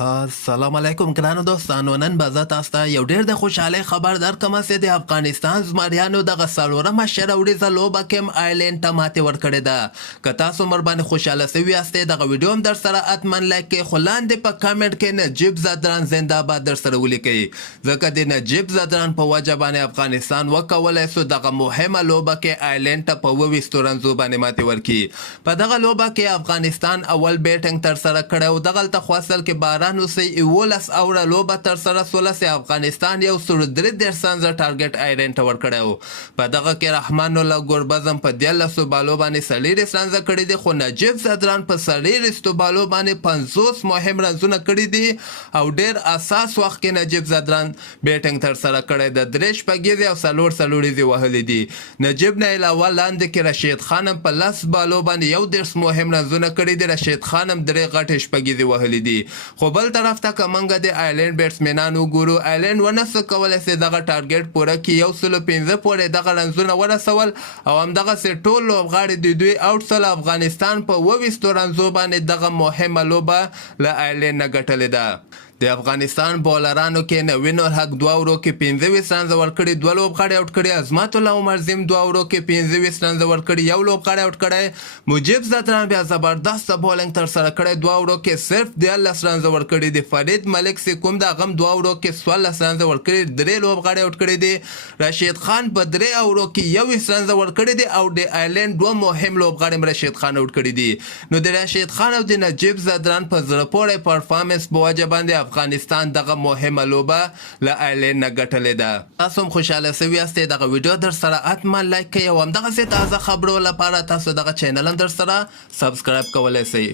السلام علیکم ګرانو دوستانو نن به زه تاسو ته یو ډېر د خوشحالۍ خبر درکړم چې د افغانستان زمریانو دغه څلورمه شروریزه لوبه کیم آیلینډ ته ماتې ورکړې ده. که تاسو مر باندې خوشحاله سوي یاستئ دغه ویډیو هم در سره حتمن لایک کړئ، خو لاندې په کامنټ کې نجیب زدران زنده‌باد در سره ولیکئ، ځکه د نجیب زدران په وجه باندې افغانستان وکولی سو دغه مهمه لوبه کې آیلینډ ته په 22 رنزو باندې ماتې ورکړي. په دغه لوبه کې افغانستان اول بیټینګ تر سره کړی او دغلته خو اصل کې باران اوسئ 11 اوره لوبه تر سره سوله چې افغانستان یو سل درې دېرش رنزه ټارګټ آیلینډ ته ورکړی و. په دغه کې رحمان الله ګربزم په 13 بالو باندې 40 رنزه کړي دي، خو نجیب زدران په 40 بالو باندې 50 مهم رنزونه کړي دي او ډېر اساس وخت کې نجیب زدران بیټینګ تر سره کړی د 3 شپږیزې او څلوريزې وهلي دي. نجیب نه علاوه لاندې کې رشید خان هم په 10 بالو باندې 11 مهم رنزونه کړي دي، رشید خان هم 3 غټې شپږیزې وهلي دي. خو بل طرف ته که موږ د آیلینډ بیټسمنان وګورو، آیلینډ ونه څه کولی چې دغه ټارګټ پوره کړي، 105 پورې دغه رنزونه ورسول او همدغسې ټول لوبغاړي د دوی آوټ سول. افغانستان په 22 رنزو باندې دغه مهمه لوبه له آیلینډ نه ګټلې ده. د افغانستان بولرانو کې نوین الحق 2 اورو کې 25 رنزه ورکړي، 2 لوبغاړي آوټ کړي، عظمت الله عمر زیم 2 اورو کې 25 رنزه ورکړي، 1 لوبغاړي آوټ کړی. مجیب زدران بیا زبردست بولینګ تر سره کړی، 2 اورو کې صرف 13 رنزه ورکړي دي. فرید ملک سکوم د غم 2 اورو کې 14 رنزه ورکړي، 3 لوبغاړي آوټ کړي دي. رشید خان په 3 اورو کې 21 رنزه ورکړي دي او د آیلینډ 2 مهم لوبغاړي رشید خان آوټ کړي دي. نو د رشید خان او د نجیب زدران په زړه پورې پرفارمنس په وجه باندې افغانستان دغه مهمه لوبه له آیلینډ نه ګټلې ده. تاسو هم خوشحاله سوي یاستئ دغه ویډیو در سره حتما لایک کړئ او همدغسې تازه خبرو لپاره تاسو دغه چینل هم در سره سبسکرایب کولی شئ.